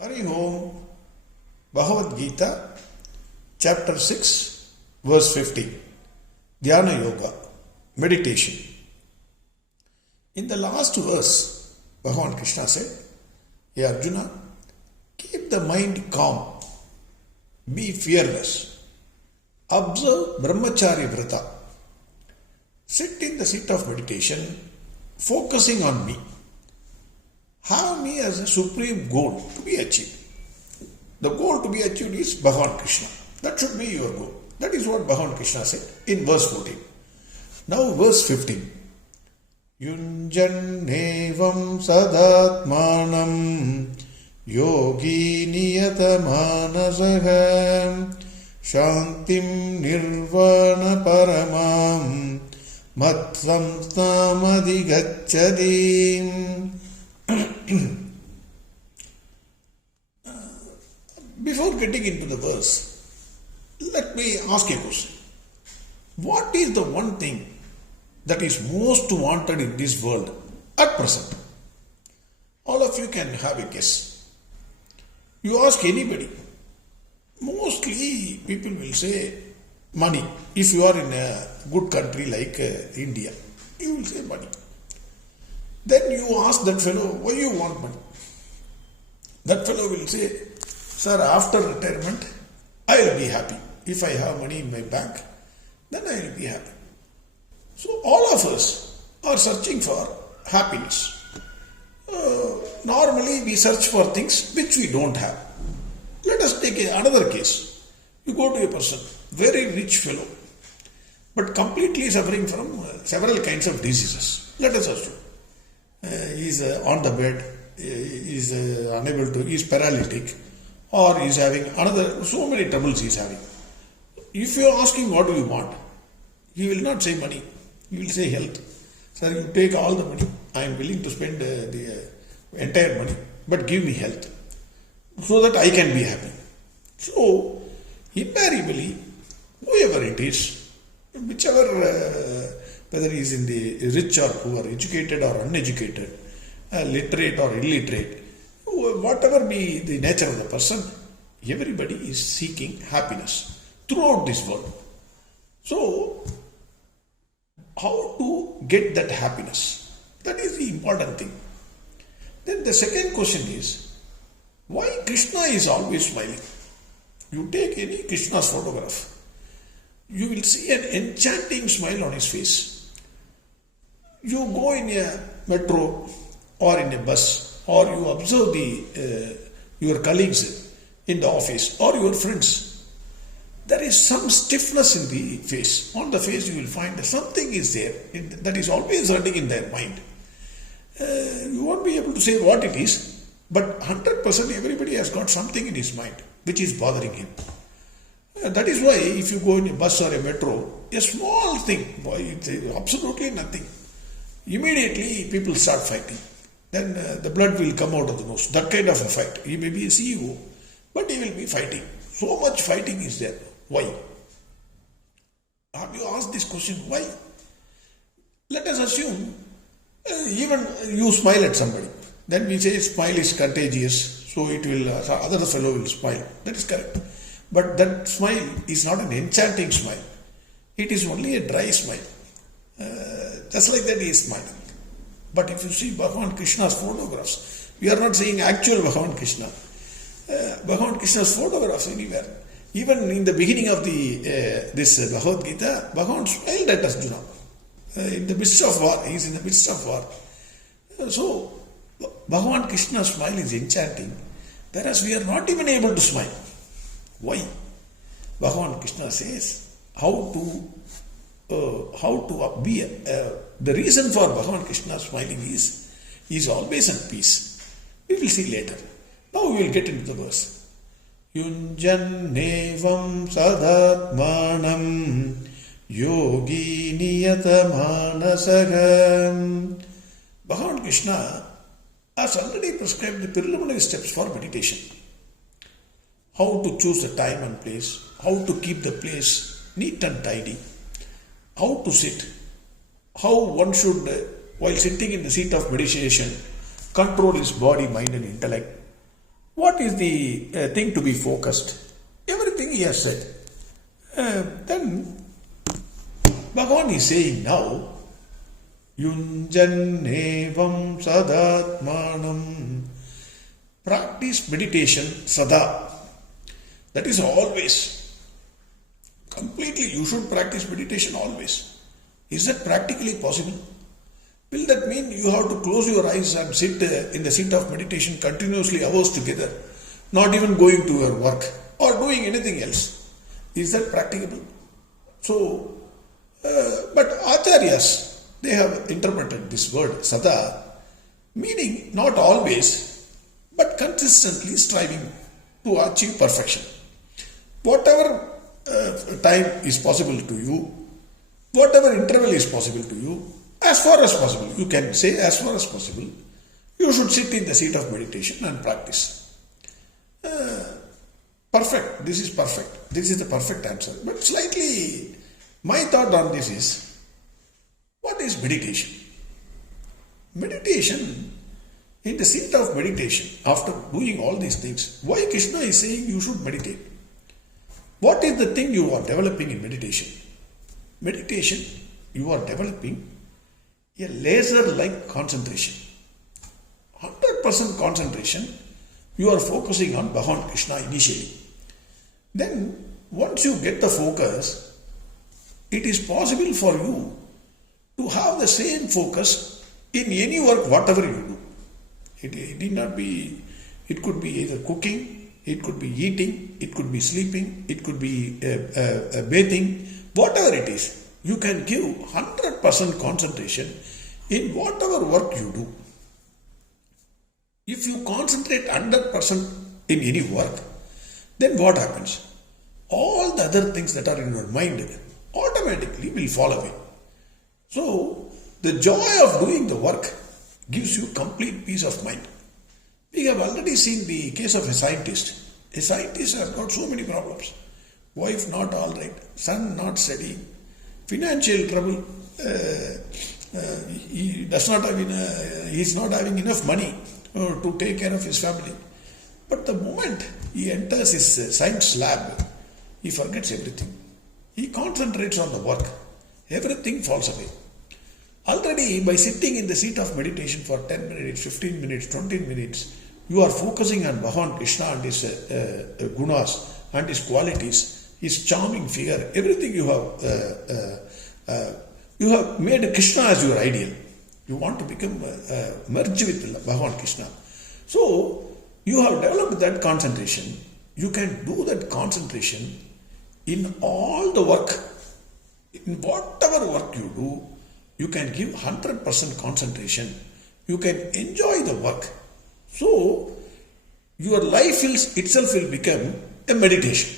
Hari Om, Bhagavad Gita, Chapter 6, Verse 15, Dhyana Yoga, Meditation. In the last verse, Bhagwan Krishna said, Hey Arjuna, keep the mind calm, be fearless, observe Brahmachari Vrata, sit in the seat of meditation, focusing on me. Have me as a supreme goal to be achieved. The goal to be achieved is Bhagwan Krishna. That should be your goal. That is what Bhagwan Krishna said in verse 14. Now verse 15. Yunjannevam sadatmanam yogi niyatamanasaham shantim nirvana paramam matsamstamadhigacchadim. Before getting into the verse, let me ask a question. What is the one thing that is most wanted in this world at present? All of you can have a guess. You ask anybody, mostly people will say money. If you are in a good country like India, you will say money. Then you ask that fellow, why you want money? That fellow will say, sir, after retirement, I will be happy. If I have money in my bank, then I will be happy. So all of us are searching for happiness. Normally we search for things which we don't have. Let us take another case. You go to a person, very rich fellow, but completely suffering from several kinds of diseases. Let us assume. He is on the bed, he is unable to, he is paralytic, or he is having so many troubles he is having. If you ask him what do you want, he will not say money, he will say health. Sir, you take all the money, I am willing to spend the entire money, but give me health, so that I can be happy. So, invariably, whoever it is, whichever whether he is in the rich or poor, educated or uneducated, literate or illiterate, whatever be the nature of the person, everybody is seeking happiness throughout this world. So, how to get that happiness? That is the important thing. Then the second question is, why Krishna is always smiling? You take any Krishna's photograph, you will see an enchanting smile on his face. You go in a metro or in a bus, or you observe your colleagues in the office or your friends. There is some stiffness in the face. On the face you will find that something is there that is always running in their mind. You won't be able to say what it is, but 100% everybody has got something in his mind which is bothering him. That is why if you go in a bus or a metro, a small thing, it's absolutely nothing. Immediately people start fighting. Then the blood will come out of the nose. That kind of a fight. He may be a CEO, but he will be fighting. So much fighting is there. Why? Have you asked this question? Why? Let us assume even you smile at somebody. Then we say smile is contagious, so it will, other fellow will smile. That is correct. But that smile is not an enchanting smile. It is only a dry smile. Just like that he is smiling. But if you see Bhagwan Krishna's photographs, we are not saying actual Bhagwan Krishna. Bhagwan Krishna's photographs anywhere. Even in the beginning of this Bhagavad Gita, Bhagwan smiled at Arjuna. In the midst of war, he is in the midst of war. So, Bhagwan Krishna's smile is enchanting, whereas we are not even able to smile. Why? Bhagwan Krishna says how to be. The reason for Bhagwan Krishna smiling is he is always at peace. We will see later. Now we will get into the verse. Yunjannevam sadatmanam yogi niyatamanasaham. Bhagwan Krishna has already prescribed the preliminary steps for meditation. How to choose the time and place, how to keep the place neat and tidy, how to sit, how one should, while sitting in the seat of meditation, control his body, mind and intellect, What is the thing to be focused? Everything he has said. Then Bhagavan is saying now, Yunjannevam sadatmanam. Practice meditation sada. That is always. Completely, you should practice meditation always. Is that practically possible? Will that mean you have to close your eyes and sit in the seat of meditation continuously hours together, not even going to your work or doing anything else? Is that practicable? So, but Acharyas, they have interpreted this word sada, meaning not always, but consistently striving to achieve perfection. Whatever time is possible to you, whatever interval is possible to you, as far as possible, you can say as far as possible, you should sit in the seat of meditation and practice. Perfect, this is perfect. This is the perfect answer. But slightly, my thought on this is, what is meditation? Meditation, in the seat of meditation, after doing all these things, why Krishna is saying you should meditate? What is the thing you are developing in meditation? Meditation, you are developing a laser-like concentration. 100% concentration, you are focusing on Bhagwan Krishna initially. Then, once you get the focus, it is possible for you to have the same focus in any work, whatever you do. It need not be, it could be either cooking, it could be eating, it could be sleeping, it could be bathing, whatever it is. You can give 100% concentration in whatever work you do. If you concentrate 100% in any work, then what happens? All the other things that are in your mind automatically will fall away. So, the joy of doing the work gives you complete peace of mind. We have already seen the case of a scientist. A scientist has got so many problems. Wife not all right, son not steady, financial trouble, he is not having enough money to take care of his family. But the moment he enters his science lab, he forgets everything. He concentrates on the work. Everything falls away. Already by sitting in the seat of meditation for 10 minutes, 15 minutes, 20 minutes, you are focusing on Bhagwan Krishna and his gunas and his qualities, his charming figure, everything you have made Krishna as your ideal. You want to become merged with Bhagwan Krishna. So, you have developed that concentration. You can do that concentration in all the work. In whatever work you do, you can give 100% concentration. You can enjoy the work. So, your life itself will become a meditation.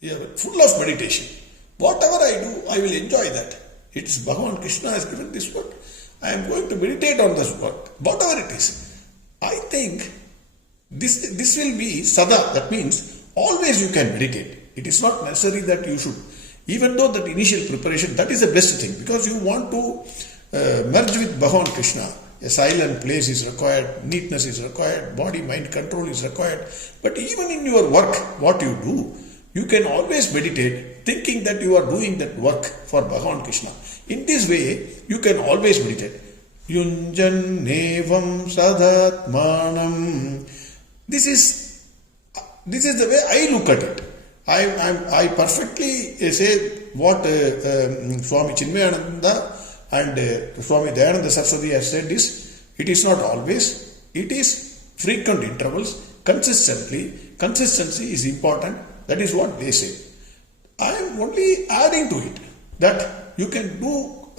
You are full of meditation. Whatever I do, I will enjoy that. It's Bhagwan Krishna has given this work. I am going to meditate on this work. Whatever it is. I think this will be sada. That means always you can meditate. It is not necessary that you should. Even though that initial preparation, that is the best thing. Because you want to merge with Bhagwan Krishna. A silent place is required, neatness is required, body-mind control is required. But even in your work, what you do, you can always meditate, thinking that you are doing that work for Bhagwan Krishna. In this way, you can always meditate. Yunjan nevam sadatmanam. This is the way I look at it. I perfectly say what Swami Chinmayananda and Swami Dayananda Saraswati has said is, it is not always, it is frequent intervals, consistently. Consistency is important. That is what they say. I am only adding to it that you can do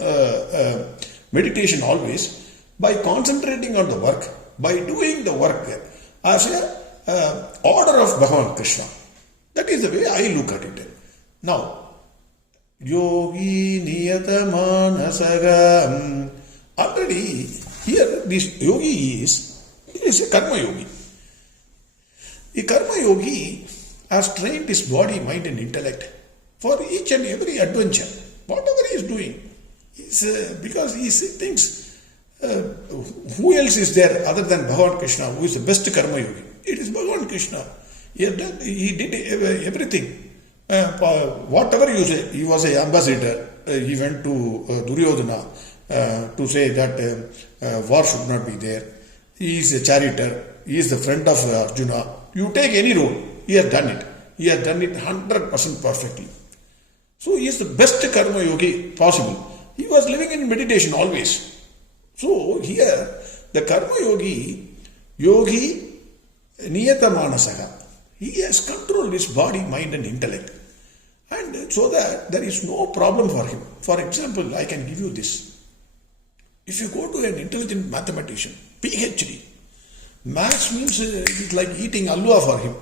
meditation always by concentrating on the work, by doing the work as a order of Bhagwan Krishna. That is the way I look at it. Now, Yogi Niyata Manasagam. Already here this yogi is a karma yogi. A karma yogi has trained his body, mind and intellect for each and every adventure. Whatever he is doing, because he thinks who else is there other than Bhagwan Krishna, who is the best karma yogi. It is Bhagwan Krishna. He did everything. Whatever you say, he was an ambassador. He went to Duryodhana to say that war should not be there. He is a charioteer. He is the friend of Arjuna. You take any role, he has done it. He has done it 100% perfectly. So he is the best karma yogi possible. He was living in meditation always. So here, the karma yogi niyata manasaka. He has controlled his body, mind and intellect. And so that there is no problem for him. For example, I can give you this. If you go to an intelligent mathematician, PhD, maths means it's like eating alwa for him.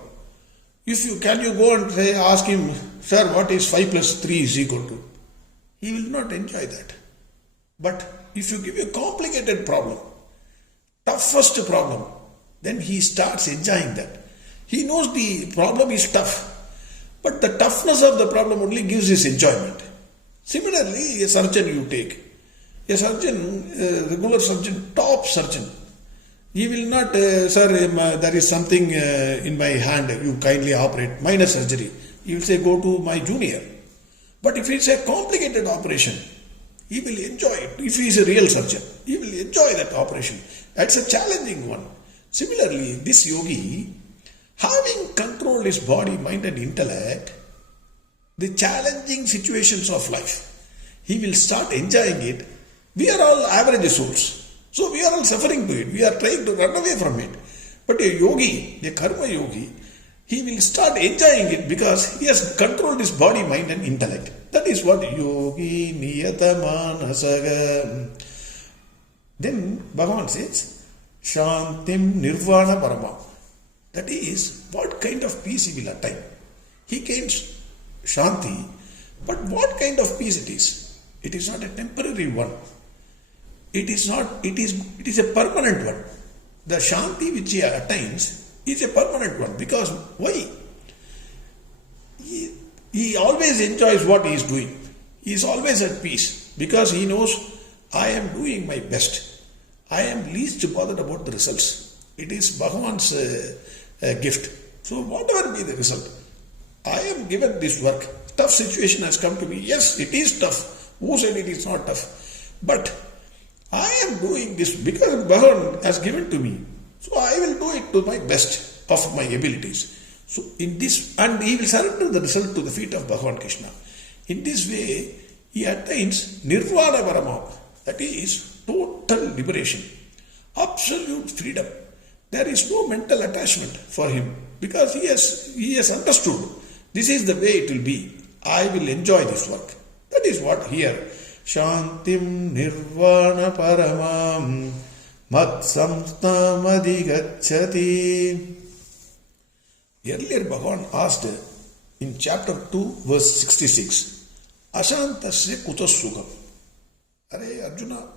Can you go and ask him, sir, what is 5 plus 3 is equal to? He will not enjoy that. But if you give a complicated problem, toughest problem, then he starts enjoying that. He knows the problem is tough, but the toughness of the problem only gives his enjoyment. Similarly, a surgeon you take. A surgeon, regular surgeon, top surgeon, he will not, sir, there is something in my hand, you kindly operate, minor surgery. He will say, go to my junior. But if it's a complicated operation, he will enjoy it. If he is a real surgeon, he will enjoy that operation. That's a challenging one. Similarly, this yogi, having controlled his body, mind and intellect, the challenging situations of life, he will start enjoying it. We are all average souls. So we are all suffering to it. We are trying to run away from it. But a yogi, a karma yogi, he will start enjoying it because he has controlled his body, mind and intellect. That is what yogi niyata manasaga. Then Bhagavan says, Shantim Nirvana Parama. That is, what kind of peace he will attain. He gains Shanti, but what kind of peace it is? It is not a temporary one. It is a permanent one. The Shanti which he attains is a permanent one. Because why? He always enjoys what he is doing. He is always at peace because he knows I am doing my best. I am least bothered about the results. It is Bhagavan's gift. So whatever be the result, I am given this work. Tough situation has come to me. Yes, it is tough. Who said it is not tough? But I am doing this because Bhagavan has given to me. So I will do it to my best of my abilities. So in this, and he will surrender the result to the feet of Bhagwan Krishna. In this way, he attains Nirvana Parama. That is total liberation. Absolute freedom. There is no mental attachment for him because he has understood this is the way it will be. I will enjoy this work. That is what here Shantim Nirvana Paramam Mat Samstam Adhigacchati. Earlier Bhagavan asked in chapter 2 verse 66, Ashantasya kutas sukham. Are Arjuna,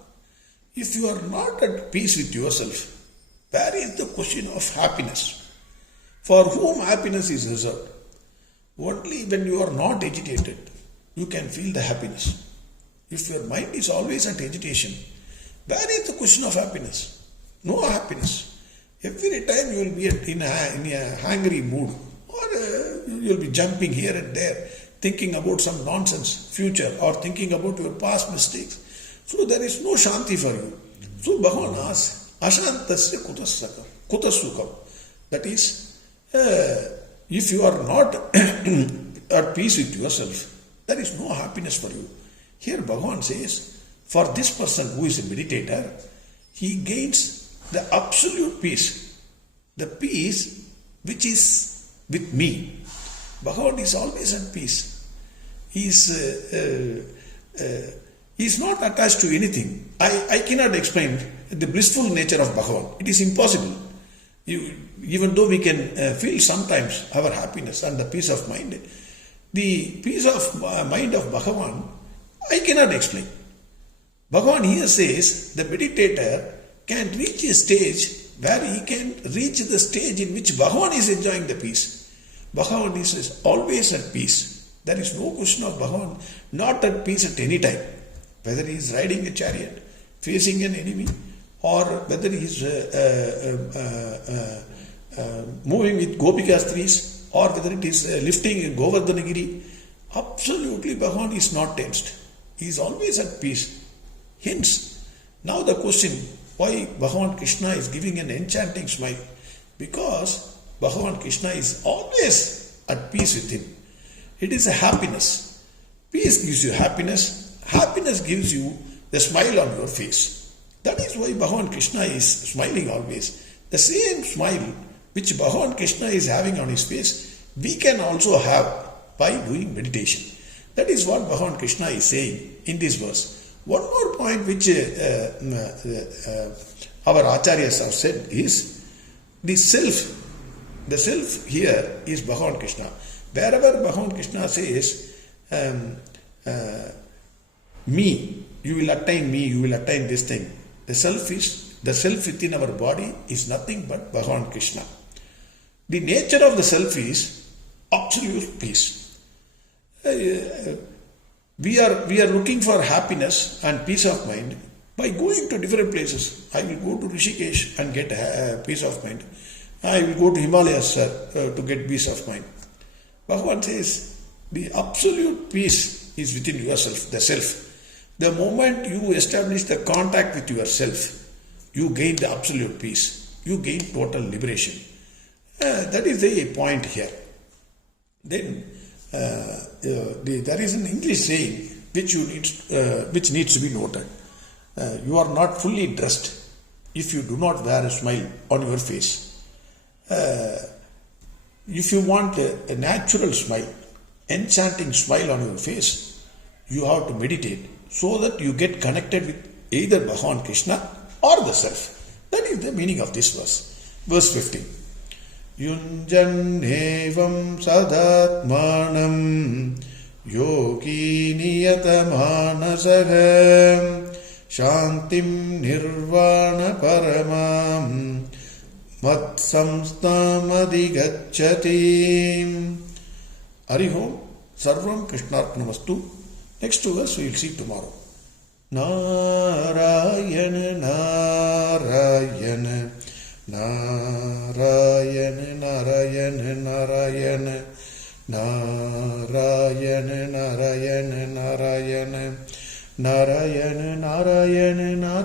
if you are not at peace with yourself, where is the question of happiness? For whom happiness is reserved? Only when you are not agitated, you can feel the happiness. If your mind is always at agitation, where is the question of happiness? No happiness. Every time you will be in a hungry mood, or you will be jumping here and there, thinking about some nonsense future, or thinking about your past mistakes. So there is no shanti for you. So Bhagavan asks, Ashantasya kutasukam. That is, if you are not at peace with yourself, there is no happiness for you. Here Bhagavan says, for this person who is a meditator, he gains the absolute peace, the peace which is with me. Bhagavan is always at peace. He is not attached to anything. I cannot explain the blissful nature of Bhagavan. It is impossible. Even though we can feel sometimes our happiness and the peace of mind, the peace of mind of Bhagavan, I cannot explain. Bhagavan here says the meditator can reach a stage where he can reach the stage in which Bhagavan is enjoying the peace. Bhagavan is always at peace. There is no question of Bhagavan not at peace at any time. Whether he is riding a chariot, facing an enemy, or whether he is moving with Gopikastris, or whether it is lifting Govardhanagiri, absolutely Bhagavan is not tensed. He is always at peace. Hence, now the question, why Bhagwan Krishna is giving an enchanting smile? Because Bhagwan Krishna is always at peace with him. It is a happiness. Peace gives you happiness. Happiness gives you the smile on your face. That is why Bhagwan Krishna is smiling always. The same smile which Bhagwan Krishna is having on his face, we can also have by doing meditation. That is what Bhagwan Krishna is saying in this verse. One more point which our acharyas have said is the self. The self here is Bhagwan Krishna. Wherever Bhagwan Krishna says, me, you will attain me, you will attain this thing. The self within our body is nothing but Bhagwan Krishna. The nature of the self is absolute peace. We are looking for happiness and peace of mind by going to different places. I will go to Rishikesh and get peace of mind. I will go to Himalayas to get peace of mind. Bhagavan says the absolute peace is within yourself, the self. The moment you establish the contact with yourself, you gain the absolute peace. You gain total liberation. That is the point here. Then there is an English saying which needs to be noted. You are not fully dressed if you do not wear a smile on your face. If you want a natural smile, enchanting smile on your face, you have to meditate so that you get connected with either Bhagwan Krishna or the self. That is the meaning of this verse. Verse 15. Yunjannevam sadatmanam yogi niyatamanasaham shantim nirvana paramam mat samstamadhigacchati. Harihom sarvam krishnarpnamastu. Next verse we will see tomorrow. Narayana Narayana Narayana Narayana Narayana Narayana Narayana Narayana Narayana Narayana Narayana